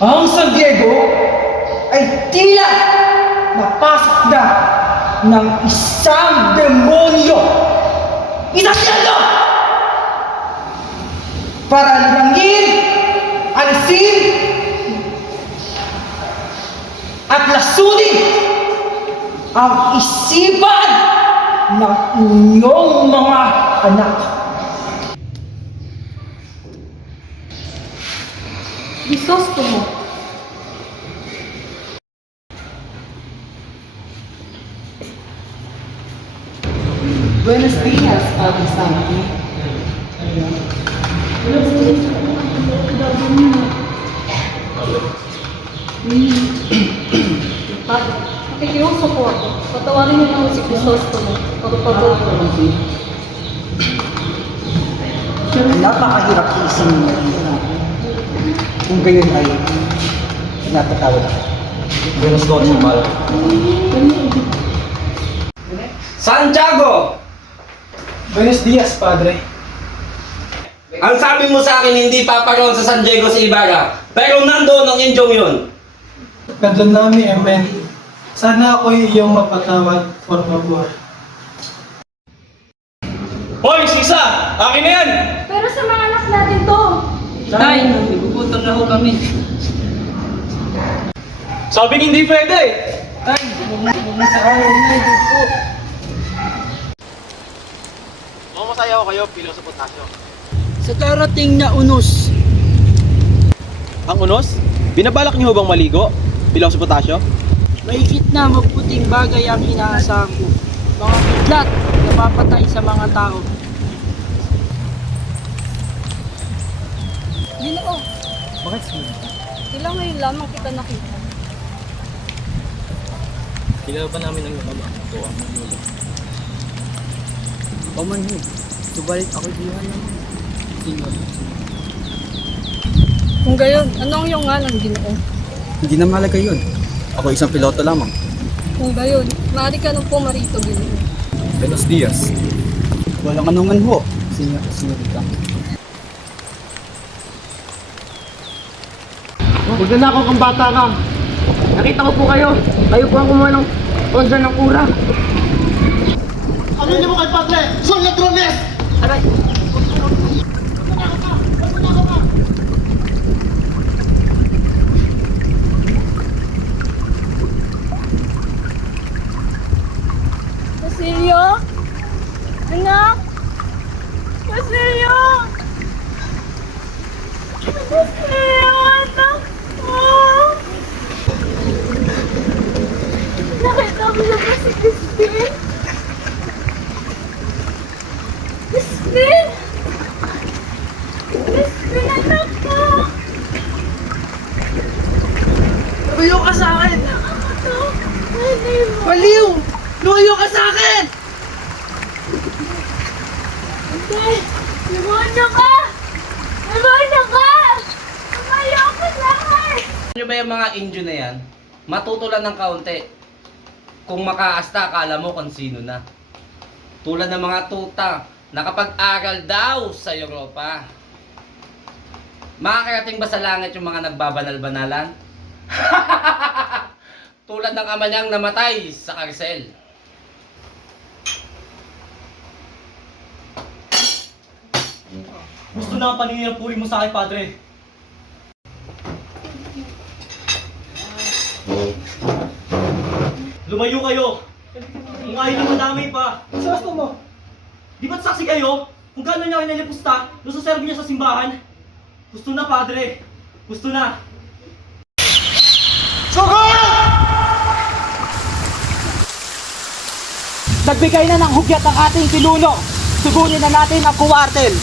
Ang San Diego ay tila napasok na ng isang demonyo. Inasyado! Para lirangin, alisin, at lasunin ang isipan ng inyong mga anak. Grisostomo. Buenos días, Padre Santo. Padre, nakikiuso po ako. Patawarin niyo naman si Grisostomo. Pagpapagod ko. Napakahirap isipin na kung ganyan ay natatawad ako. Buenos noches, Mal. Santiago! Buenos dias, Padre. Ang sabi mo sa akin hindi paparoon sa San Diego si Ibarra, pero nandoon ang indyong yun. Perdoname, Amen. Sana ako'y iyong mapatawad, por favor. Hoy, Sisa! Akin na yan! Pero sa mga anak natin to. Tay, nagugutom na ho kami. Sabing hindi pwede! Tay, huwag mo sa araw na dito. Mamasaya ko kayo, pilo sa potasyo. Sa darating na unos, Ang unos? Binabalak niyo bang maligo? Bilang sa potasyo? mahigit na mabuting bagay ang inaasahan ko. Mga kidlat na papatay sa mga tao. Ginoo. Bakit sila? Sila ngayon lamang kita nakita. Kilala ba namin ang ama? Ito ang lolo. Pamanhin, subalit ako'y dihan naman. Senyor. Kung gayon, ano ang iyong ngalan, Ginoo? Hindi na mahalaga yun. Ako isang piloto lamang. Kung gayon, maaari ka nang pumarito, Ginoo. Buenos dias. Walang anuman ho, senyorita. Huwag na ako kang bata ka. Nakita ko po kayo. Kayo po ang kumuha ng order ng kura. Ano mo kay Padre? Son Ladrones! Aray! Basilio? Anak? Basilio? Basilio, anak ko! Nakita ko na ba si Christine? Christine! Christine, anak ko! Lumayo ka sa akin! Ano? Nanay mo? Baliw! Lumayo ka sa akin! Hindi! Demonyo ka! Demonyo ka! Tumayo ka sa akin! Ano ba yung mga Indio na yan? Matutulan ng kaunti. Kung makaasta, akala mo kung sino na. Tulad ng mga tuta, nakapag-aral daw sa Europa. Makakarating ba sa langit yung mga nagbabanal-banalan? Tulad ng ama niyang namatay sa karsel. Gusto na ang paningin ng puri mo sa akin, Padre. Lumayo kayo! Kung ayaw niyo madamay pa! Gusto mo? Di ba't saksi kayo? Kung gano'n niya kinalipusta, nasuserve niya sa simbahan? Gusto na, Padre! Gusto na! Nagbigay na ng hugyat ang ating pinuno. Sugunin na natin ang kuwartel.